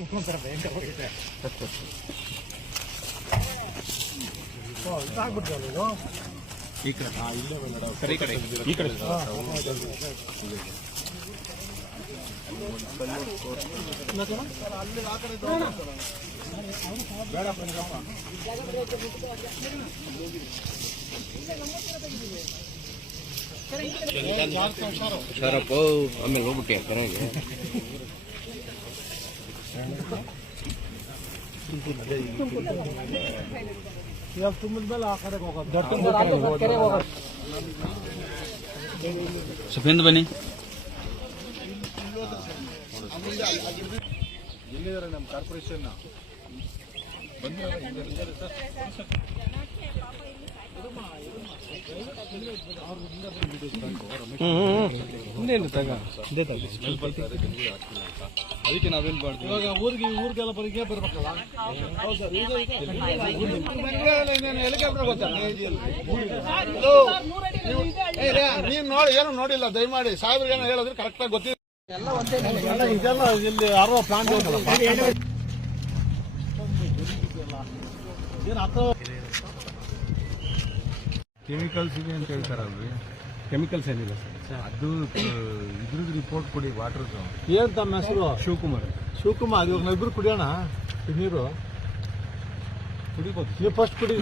ಒಂಥರ ಭಯಂಕರವಾಗಿದೆ. ಇದಾಗ್ಬಿಟ್ಟು ನೀನು ಈ ಕಡೆ ಇಲ್ಲೇ ಈ ಕಡೆ ಸರಪ್ಪ ಆಮೇಲೆ ಹೋಗ್ಬಿಟ್ಟೆ ಕರೆಗೆ ಇವಾಗ ತುಂಬಿದ ಮೇಲೆ ಆ ಕಡೆಗೆ ಹೋಗೋದು. ಸ್ವಲ್ಪ ಹಿಂದೆ ಬನ್ನಿ. ಎಲ್ಲಿದ್ದಾರೆ ನಮ್ಮ ಕಾರ್ಪೊರೇಷನ್ ಅದಕ್ಕೆ ನಾವೇನ್ ಮಾಡ್ತೀವಿ ಇವಾಗ ಊರಿಗೆಲ್ಲ ಬರೀ ಬರ್ಬೇಕಲ್ಲ. ಹೆಲಿಕಾಪ್ಟರ್ ಗೊತ್ತಾ ನೀನ್ ನೋಡಿ ಏನು ನೋಡಿಲ್ಲ ದಯಮಾಡಿ ಸಾಹೇಬ್ರಿಗೆ ಏನೋ ಹೇಳಿದ್ರೆ ಕರೆಕ್ಟ್ ಆಗಿ ಗೊತ್ತಿಲ್ಲ. ಇದೆಲ್ಲ ಇಲ್ಲಿ ಯಾರೋ ಪ್ಲಾಂಟ್ ಕೆಮಿಕಲ್ಸ್ ಇದೆ ಅಂತ ಹೇಳ್ತಾರಲ್ರಿ. ಕೆಮಿಕಲ್ಸ್ ಏನಿಲ್ಲ ಸರ್, ಅದು ಇದ್ರದ್ದು ರಿಪೋರ್ಟ್ ಕೊಡಿ. ವಾಟರ್ದು ಏನ್ ತಮ್ಮ ಹೆಸರು? ಶಿವಕುಮಾರ್. ಇವಾಗ ನಾವಿಬ್ರು ಕುಡಿಯೋಣ ಈ ನೀರು. ಕುಡಿಬೋದು ನೀವು ಫಸ್ಟ್ ಕುಡಿ.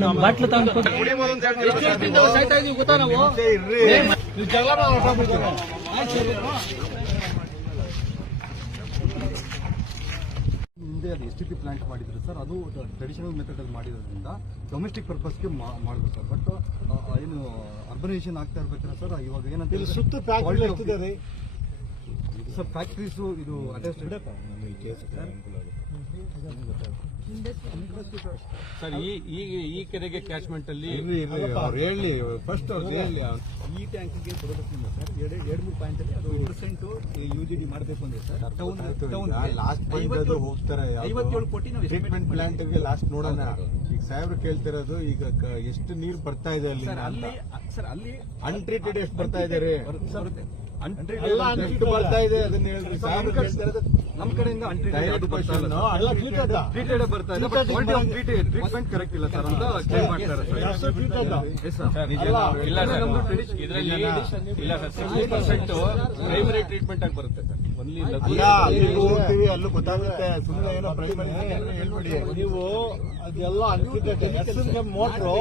ಹಿಂದೆ ಅದು STP ಪ್ಲಾಂಟ್ ಮಾಡಿದ್ರು ಸರ್. ಅದು ಟ್ರೆಡಿಷನಲ್ ಮೆಥಡ್ ಅಲ್ಲಿ ಮಾಡಿರೋದ್ರಿಂದ ಡೊಮೆಸ್ಟಿಕ್ ಪರ್ಪಸ್ಗೆ ಮಾಡಿದ್ರು ಸರ್. ಬಟ್ ಏನು ಅರ್ಬನೈಸೇಷನ್ ಆಗ್ತಾ ಇರ್ಬೇಕಾದ್ರೆ ಸರ್ ಇವಾಗ ಏನಂತ ಸುತ್ತ ಫ್ಯಾಕ್ಟರಿ ಸರ್ ಫ್ಯಾಕ್ಟ್ರೀಸು ಇದು ಅಟ್ಯಾಚ್ ಸರ್. ಈ ಕೆರೆಗೆ ಕ್ಯಾಚ್ಮೆಂಟ್ ಅಲ್ಲಿ ಹೇಳಿ ಫಸ್ಟ್ ಹೇಳಿ. ಈ ಟ್ಯಾಂಕಿಗೆ ಬರೋದಕ್ಕಿಂತ ಸರ್ 2-3 ಪಾಯಿಂಟ್ ಅಲ್ಲಿ ಅದು % UGD ಮಾಡಬೇಕು ಅಂದ್ರೆ ಸರ್ ಲಾಸ್ಟ್ ಬಂದದ್ದು ಹೋಗ್ತಾರೆ. 57 ಕೋಟಿ ನಾವು ಟ್ರೀಟ್ಮೆಂಟ್ ಪ್ಲಾಂಟ್ ಗೆ ಲಾಸ್ಟ್ ನೋಡೋಣ. ಈಗ ಸಾಹೇಬ್ರು ಕೇಳ್ತಿರೋದು ಈಗ ಎಷ್ಟು ನೀರು ಬರ್ತಾ ಇದೆ ಅಲ್ಲಿ ಸರ್. ಅಲ್ಲಿ ಅನ್ಟ್ರೀಟೆಡ್ ಎಷ್ಟು ಬರ್ತಾ ಇದೆ ಬರುತ್ತೆ. ಎಷ್ಟು ಬರ್ತಾ ಇದೆ ಅದನ್ನ ಹೇಳ್ರಿ. ಸಾಹೇಬ್ರು ಕೇಳ್ತಿರೋದು ನಮ್ಮ ಕಡೆಯಿಂದ ಟ್ರೀಟೆಡ್ ಬರ್ತಾ ಇದೆ. ಟ್ರೀಟ್ಮೆಂಟ್ ಕರೆಕ್ಟ್ ಇಲ್ಲ ಸರ್ ಅಂತ ಕ್ಲೇಮ್ ಮಾಡ್ತಾರೆ ಸರ್. ಇಲ್ಲ ಸರ್ 60% ಪ್ರೈಮರಿ ಟ್ರೀಟ್ಮೆಂಟ್ ಆಗಿ ಬರುತ್ತೆ ಸರ್. ಹೋಗ್ತೀವಿ ಅಲ್ಲೂ ಗೊತ್ತಾಗುತ್ತೆ. ಸುಮ್ಮನೆ ಏನೋ ಪ್ರೈಮರಿ ಹೇಳ್ಬಿಡಿ ನೀವು ಅದೆಲ್ಲ ಮೋಟ್ರು